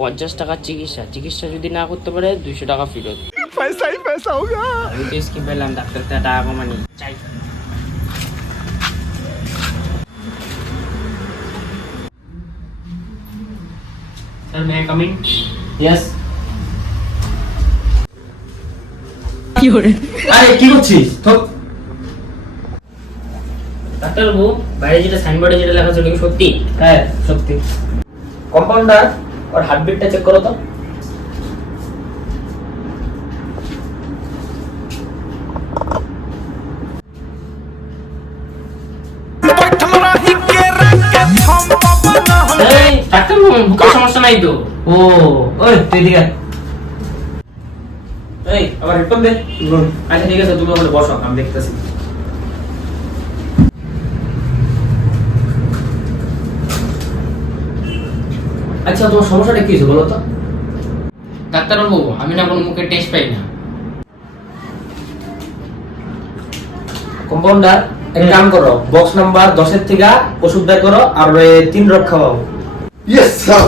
50 টাকার চিকিৎসা যদি না করতে পারে 200 টাকা ফেরত। पैसा होगा। আমি তো স্কিম পেলাম, ডাক্তার থেকে টাকা কমানি চাই। Sir may I coming? Yes. কি করে? আরে কি করছিস? ডাক্তারবাবু, বাইরে যেটা সাইনবোর্ডে যেটা লেখা ছিল কি সত্যি? হ্যাঁ সত্যি। কম্পাউন্ডার ওর হার্টবিটটা চেক করো তো। এই ডাক্তারবাবু, বুকের সমস্যা নাই তো? ও ওই তুই এদিকে আয়। এই আবার হেডফোন দে। আচ্ছা ঠিক আছে, তুমি ওখানে বসো, আমি দেখতেছি। আচ্ছা তোমার সমস্যাটা কি হয়েছে বলো তো? ডাক্তারবাবু, আমি না কোনো মুখের টেস্ট পাই না। কম্পাউন্ডার এক কাম করো, বক্স নাম্বার 10 এর থেকে ওষুধ বের করো আর 3 ড্রপ খাওয়াও। Yes sir.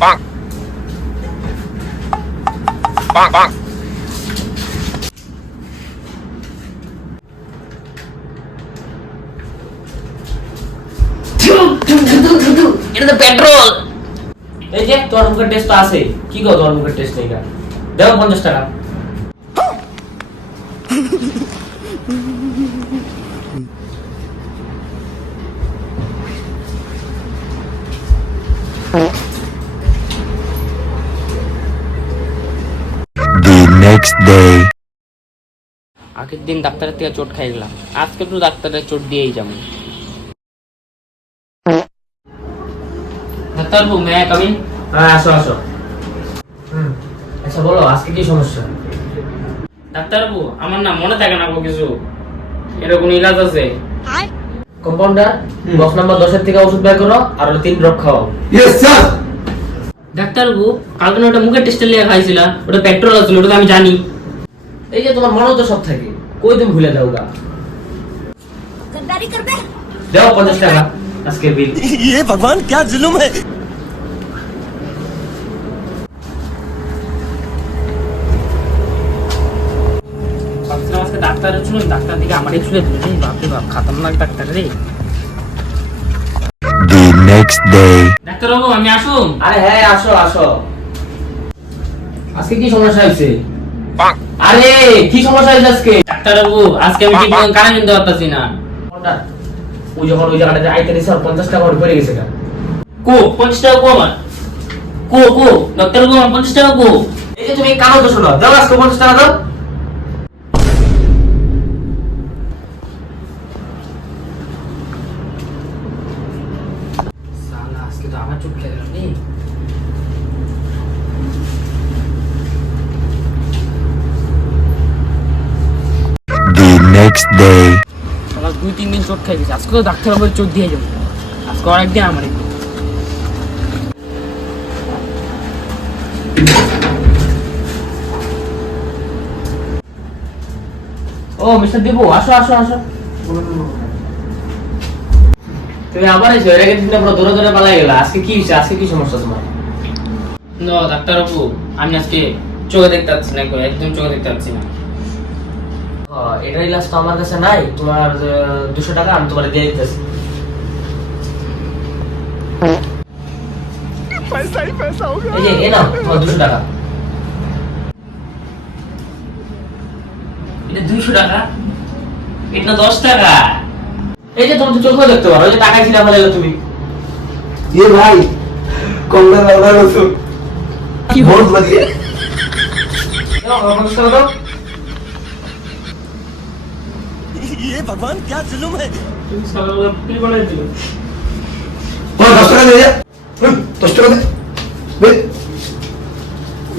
Bang. Bang bang. এটা তো পেট্রোল। এই যে তোর মুখের টেস্ট তো আছে, কি গো তোর মুখের টেস্ট নেই? দাও 50 টাকা। The next day. আগের দিন ডাক্তারের থেকে চোট খাই গেলাম, আজকে তো ডাক্তারের চোট দিয়েই যাবো। ডাক্তারবাবু, মে আই কামিং? হ্যাঁ আসো আসো। আচ্ছা বলো আজকে কি সমস্যা? ডাক্তারবাবু, আমার না মনে থাকে না কিছু, এর কোনো ইলাজ আছে? কম্পাউন্ডার বক্স নাম্বার 10 এর থেকে ওষুধ বের করো আর 3 ড্রপ খাওয়াও। Yes sir. ডাক্তারবাবু, কালকে না ওটা মুখের টেস্টে লিয়ে খাইছিলাম, ওটা পেট্রোল আছিল, ওটা তো আমি জানি। এই যে তোমার মনে তো সব থাকে, কই তুমি ভুলে দাও গা? गद्दारी कर बे। দাও 50 টাকা আজকে বিল। ये भगवान क्या जुल्म है। ভাবছিলাম আজকে ডাক্তারের ছিল, ডাক্তার দিকে আমার ছিল, বাপরে বাপ, খাতারনাক ডাক্তার রে। The next day. ডাক্তারবাবু, আমি আসুন? আরে হ্যাঁ আসো আসো। আজকে কি সমস্যা হয়েছে? Bang. আরে কি সমস্যা হয়েছে আজকে? ডাক্তারবাবু, আজকে আমি ঠিক মতো কানে শুনতে পারতাছি না। কম্পাউন্ডার ওই যখন ওই জায়গাটাতে আইতে নিছে 50 টাকা ওর পড়ে গেছে কেন? কো 50 টাকা কো আমার? কো ডাক্তারবাবু, আমার 50 টাকা কো? এই যে তুমি কানো তো শোনো, দাও আজকে 50 টাকা দাও। সালা, আজকে তো আমার চোট খেয়ে গেল রে। The next day. আমার 2-3 দিন চোট খেয়ে গেছে, আজকে তো ডাক্তারবাবুর চোট দিয়ে যাবো, আজকে অনেকদিন আমার। ও মিস্টার দেবু, আসো আসো আসো। তুমি আবার এসো, এর আগে দিনটা পুরো দৌড়ে দৌড়ে পালাই গেলা। আজকে কি হয়েছে? আজকে কি সমস্যা তোমার? না ডাক্তারবাবু, আমি আজকে চোখে দেখতে পাচ্ছি না, একদম চোখে দেখতে পাচ্ছি না। এটার ইলাজ তো আমার কাছে নাই, তোমার 200 টাকা আমি তোমার দিয়ে দিতেছি। पैसा ही पैसा होगा। এই যে এ নাও তোমার 200 টাকা। এটা 200 টাকা? এটা 10 টাকা। এই যে তুমি তো চোখেও দেখতে পারো, ওই যে টাকা ছিল ফেলে তুমি। ये भाई कौन लग रहा है उसको? बहुत बढ़िया। দাও, আমার 50 টাকা দাও। ये भगवान क्या जुल्म है। তুমি সালালা কি বানাই দিলে? और 10 টাকা दे दे। 10 টাকা दे। दे।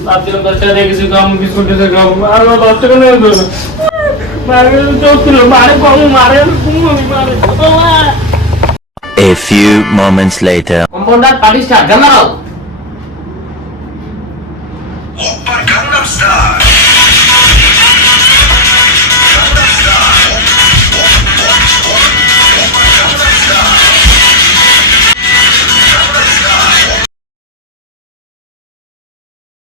ভাবছিলাম 10 টাকা দিয়ে কিছু খাবো, বিস্কুট দিয়ে খাবো, আর 10 টাকা নিয়ে দেবো। মারে চোখ ছিল, মারে কম, মারে কম, মারে। A few moments later. Compounder party start, গান দাও। Open Gangnam Style.